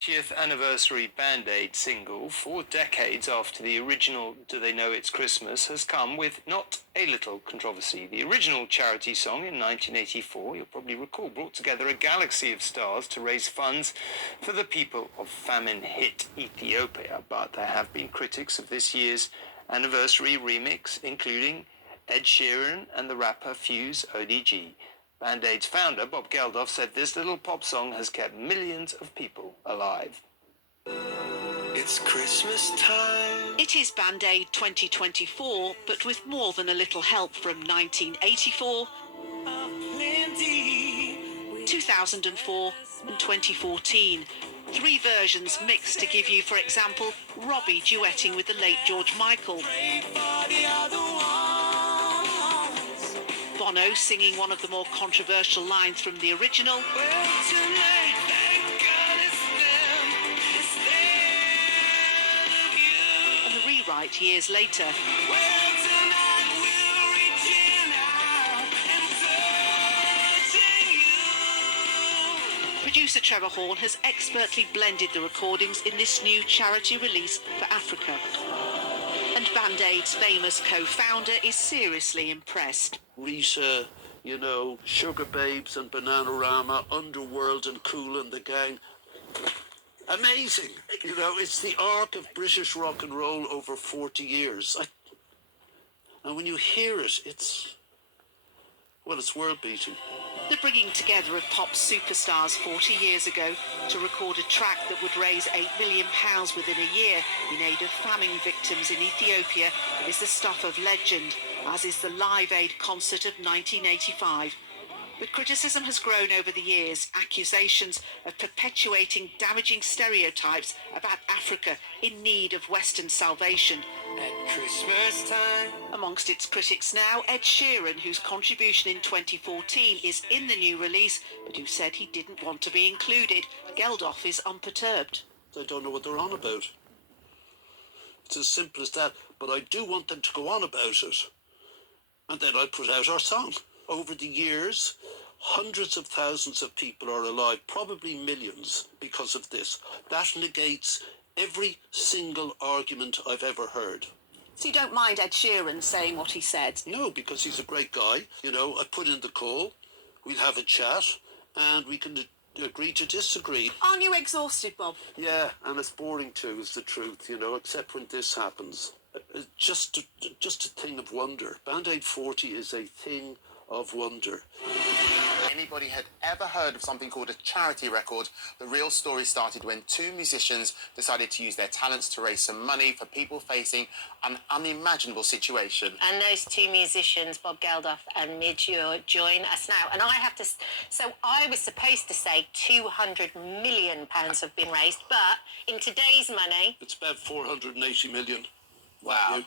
50th anniversary Band-Aid single, 4 decades after the original Do They Know It's Christmas, has come with not a little controversy. The original charity song in 1984, you'll probably recall, brought together a galaxy of stars to raise funds for the people of famine-hit Ethiopia. But there have been critics of this year's anniversary remix, including Ed Sheeran and the rapper Fuse ODG. Band-Aid's founder, Bob Geldof, said this little pop song has kept millions of people alive. It's Christmas time. It is Band-Aid 2024, but with more than a little help from 1984, 2004 and 2014. 3 versions mixed to give you, for example, Robbie duetting with the late George Michael. Bono singing one of the more controversial lines from the original. And the rewrite years later. Producer Trevor Horn has expertly blended the recordings in this new charity release for Africa. And Band-Aid's famous co-founder is seriously impressed. Rita, you know, Sugar Babes and Bananarama, Underworld and Kool and the Gang. Amazing. You know, it's the arc of British rock and roll over 40 years. And when you hear it, it's world-beating. The bringing together of pop superstars 40 years ago to record a track that would raise £8 million within a year in aid of famine victims in Ethiopia is the stuff of legend, as is the Live Aid concert of 1985. But criticism has grown over the years, accusations of perpetuating damaging stereotypes about Africa in need of Western salvation. At Christmas time. Amongst its critics now, Ed Sheeran, whose contribution in 2014 is in the new release, but who said he didn't want to be included. Geldof is unperturbed. I don't know what they're on about. It's as simple as that. But I do want them to go on about it. And then I put out our song. Over the years, hundreds of thousands of people are alive, probably millions, because of this. That negates every single argument I've ever heard. So you don't mind Ed Sheeran saying what he said? No, because he's a great guy. You know, I put in the call, we'll have a chat, and we can agree to disagree. Aren't you exhausted, Bob? Yeah, and it's boring too, is the truth, you know, except when this happens. Just a thing of wonder. Band-Aid 40 is a thing of wonder. Anybody had ever heard of something called a charity record? The real story started when 2 musicians decided to use their talents to raise some money for people facing an unimaginable situation. And those 2 musicians, Bob Geldof and Midge, join us now. And I have to... So I was supposed to say £200 million have been raised, but in today's money... It's about 480 million. Wow.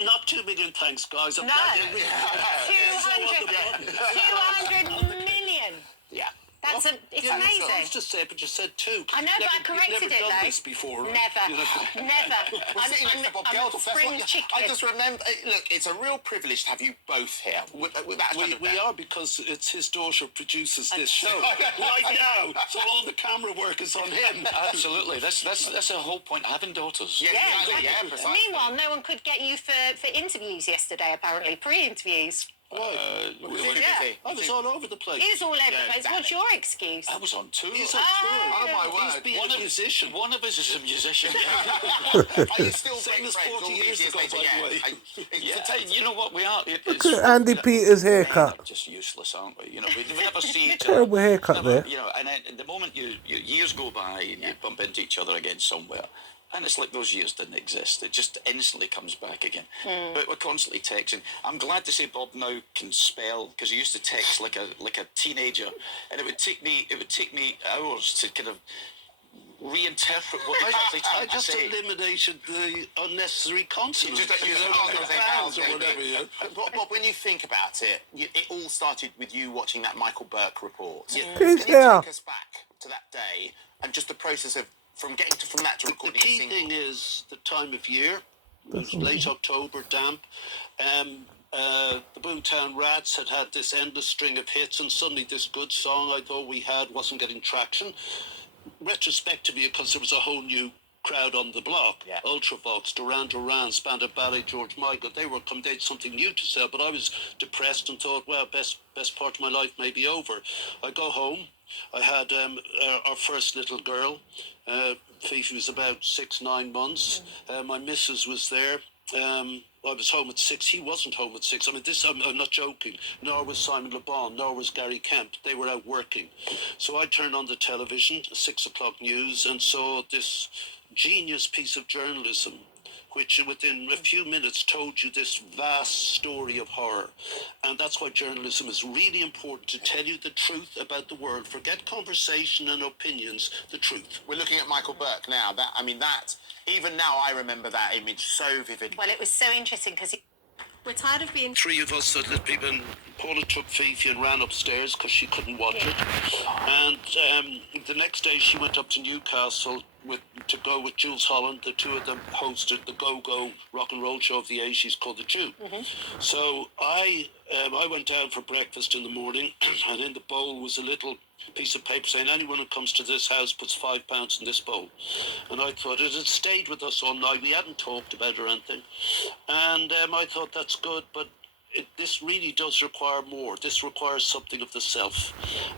Not 2 million, thanks, guys. No, 200 million. Yeah. It's amazing. I was just saying, but you said 2. I know, but I corrected it, it, though. though. This before. Never. I'm spring chicken. I just remember, look, it's a real privilege to have you both here. We are, because it's his daughter produces this show right now, so all the camera work is on him. Absolutely, that's the whole point, having daughters. Yeah, precisely. Meanwhile, no one could get you for interviews yesterday, apparently, pre-interviews. Why? I was all over the place. He was all over the place. Exactly. What's your excuse? I was on tour. He's on tour. Oh, my word. He's being a musician. One of us is a musician. Are you still Same great as friends 40 all these years ago, later? by the way. You know what we are? Look at Andy Peters' haircut. Just useless, aren't we? You know, we never see each other. Terrible haircut there. You know, and then the moment years go by and you bump into each other again somewhere, and it's like those years didn't exist. It just instantly comes back again. But we're constantly texting. I'm glad to say Bob now can spell, because he used to text like a teenager, and it would take me hours to kind of reinterpret what he's actually trying to say. I just eliminated the unnecessary consonants. Just don't use vowels or whatever. You know. Bob, when you think about it, it all started with you watching that Michael Burke report. Can you Peace take out. us back to that day and just the process of from that to recording? The key thing is the time of year. It was late October, damp. The Boomtown Rats had this endless string of hits, and suddenly this good song I thought we had wasn't getting traction. retrospectively, because there was a whole new crowd on the block, Ultravox, Duran Duran, Spandau Ballet, George Michael, they'd something new to sell, but I was depressed and thought, well, best part of my life may be over. I go home. I had our first little girl. Fifi was about 6-9 months. My missus was there. I was home at 6. He wasn't home at 6. I mean, I'm not joking. Nor was Simon Le Bon, nor was Gary Kemp. They were out working. So I turned on the television, 6 o'clock news, and saw this genius piece of journalism, which within a few minutes told you this vast story of horror. And that's why journalism is really important, to tell you the truth about the world. Forget conversation and opinions, the truth. We're looking at Michael Burke now. Even now I remember that image so vividly. Well, it was so interesting because we're tired of being... 3 of us had lit people, and Paula took Fifi and ran upstairs because she couldn't watch it. And the next day she went up to Newcastle to go with Jules Holland. The two of them hosted the go-go rock and roll show of the 80s called The Jew. So I went down for breakfast in the morning, and in the bowl was a little piece of paper saying, anyone who comes to this house puts £5 in this bowl. And I thought it had stayed with us all night. We hadn't talked about it or anything. And I thought, that's good, but this really does require more. This requires something of the self.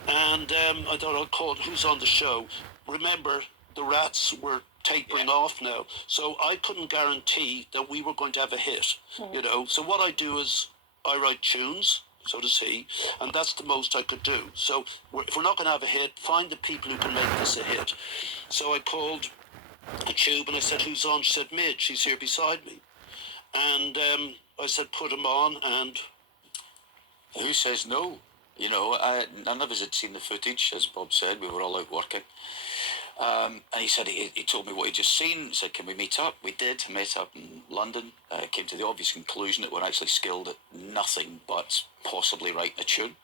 And I thought, I'll call who's on the show. Remember, the Rats were tapering off now, so I couldn't guarantee that we were going to have a hit, you know. So what I do is I write tunes, so does he, and that's the most I could do. So if we're not going to have a hit, find the people who can make this a hit. So I called a tube and I said, who's on? She said, Midge, she's here beside me. And I said, put him on, and... Who says no? You know, none of us had seen the footage, as Bob said. We were all out working. And he said, he told me what he'd just seen. He said, can we meet up? We did. Met up in London. Came to the obvious conclusion that we're actually skilled at nothing but possibly writing a tune.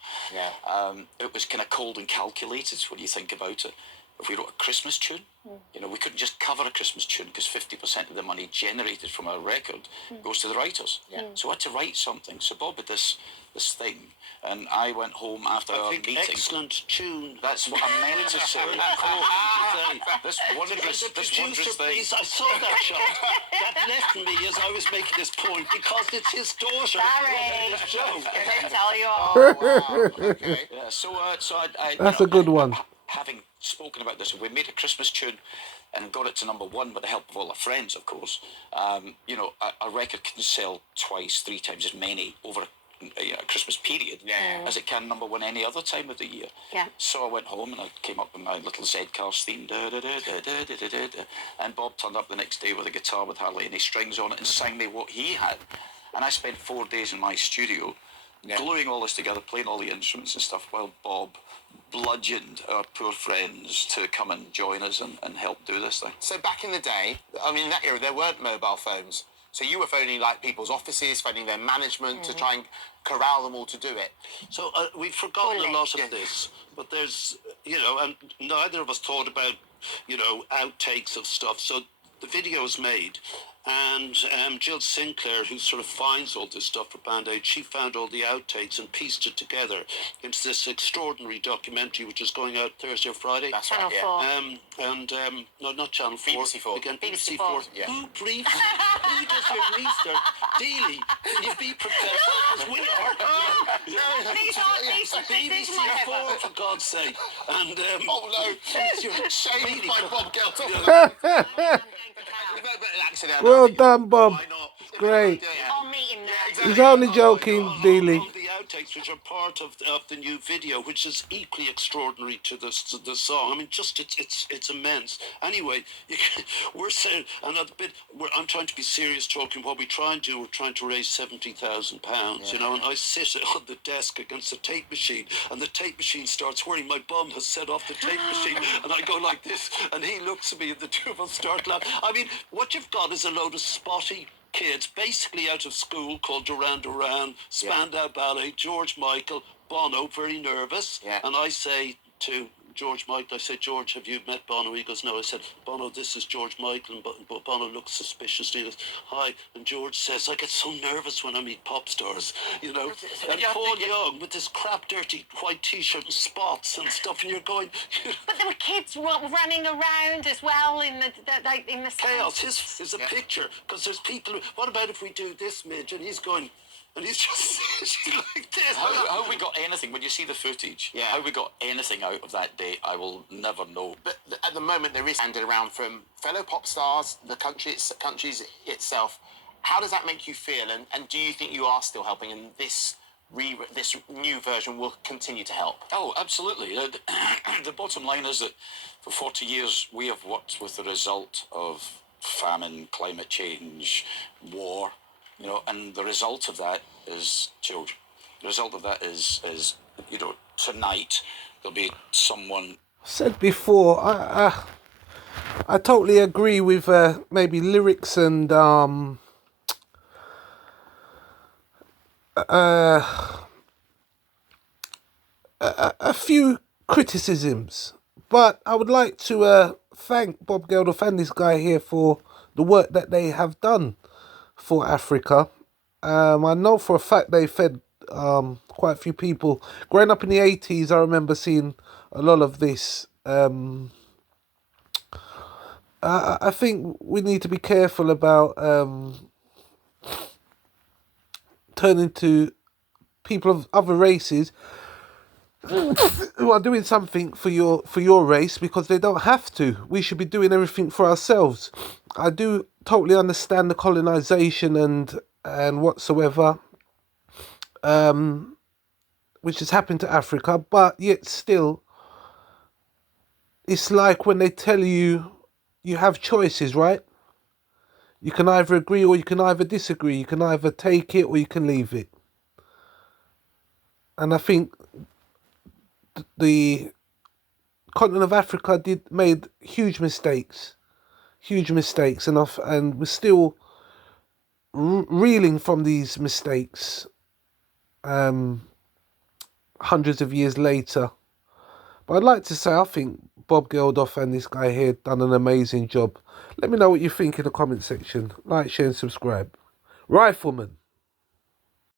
It was kind of cold and calculated when you think about it. If we wrote a Christmas tune, you know, we couldn't just cover a Christmas tune because 50% of the money generated from our record goes to the writers. So I had to write something. So Bob had this thing, and I went home after our meeting. Excellent tune. That's what I meant to say. This wondrous thing. I saw that shot. That left me as I was making this point because it's his daughter. Sorry. His joke. I tell you all. Oh, wow. Okay. Yeah, so I That's a good one. Having spoken about this, we made a Christmas tune and got it to number 1 with the help of all our friends, of course. You know, a record can sell 2-3 times as many over a Christmas period as it can number 1 any other time of the year. So I went home and I came up with my little Z-Cars theme, and Bob turned up the next day with a guitar with hardly any strings on it and sang me what he had. And I spent 4 days in my studio gluing all this together, playing all the instruments and stuff, while Bob bludgeoned our poor friends to come and join us and help do this thing. So back in the day, I mean, in that era, there weren't mobile phones. So you were phoning like people's offices, phoning their management to try and corral them all to do it. So we've forgotten a lot of this, but there's, you know, and neither of us thought about, you know, outtakes of stuff. So the video is made, and Jill Sinclair, who sort of finds all this stuff for Band Aid, she found all the outtakes and pieced it together into this extraordinary documentary, which is going out Thursday or Friday. That's Channel right, 4. No, not Channel 4. BBC 4. Again, BBC 4. 4. Yeah. Who briefs? Who does your research? Dealey, can you be professional? Because we are. These are BBC my 4, head. for God's sake. And, Oh no, shame by Bob I'm Geldof. Well done, Bob. Why not? Great. I'll meet him now. He's only joking, Dealey. On the outtakes, which are part of the new video, which is equally extraordinary to the song. I mean, just it's immense. Anyway, we're saying another bit. I'm trying to be serious, talking. What we try and do, we're trying to raise £70,000. You know, and I sit on the desk against the tape machine, and the tape machine starts whirring. My bum has set off the tape machine, and I go like this, and he looks at me, and the two of us start laughing. I mean, what you've got is a load of spotty kids basically out of school called Duran Duran, Spandau Ballet, George Michael, Bono, very nervous. And I say to George Michael. I said, George, have you met Bono? He goes, no. I said, Bono, this is George Michael. And Bono looks suspicious. He goes, hi. And George says, I get so nervous when I meet pop stars, you know. And Paul Young with this crap, dirty white T-shirt and spots and stuff, and you're going... But there were kids running around as well in the chaos. His is a picture, because there's people who, what about if we do this, Midge? And he's going... And he's just like this. How we got anything, when you see the footage, Yeah. how we got anything out of that day, I will never know. But at the moment, there is handed around from fellow pop stars, the countries itself. How does that make you feel? And do you think you are still helping, and this new version will continue to help? Oh, absolutely. The bottom line is that for 40 years, we have worked with the result of famine, climate change, war, you know, and the result of that is children. The result of that is you know, tonight there'll be someone... Said before, I totally agree with maybe lyrics and a few criticisms, but I would like to thank Bob Geldof and this guy here for the work that they have done for Africa. I know for a fact they fed quite a few people. Growing up in the 80s, I remember seeing a lot of this. I think we need to be careful about turning to people of other races who are doing something for your race, because they don't have to. We should be doing everything for ourselves. I do totally understand the colonization and whatsoever, which has happened to Africa, but yet still, it's like when they tell you you have choices, right? You can either agree or you can either disagree. You can either take it or you can leave it. And I think the continent of Africa made huge mistakes, and we're still reeling from these mistakes hundreds of years later. But I'd like to say, I think Bob Geldof and this guy here done an amazing job. Let me know what you think in the comment section. Like, share and subscribe. Rifleman.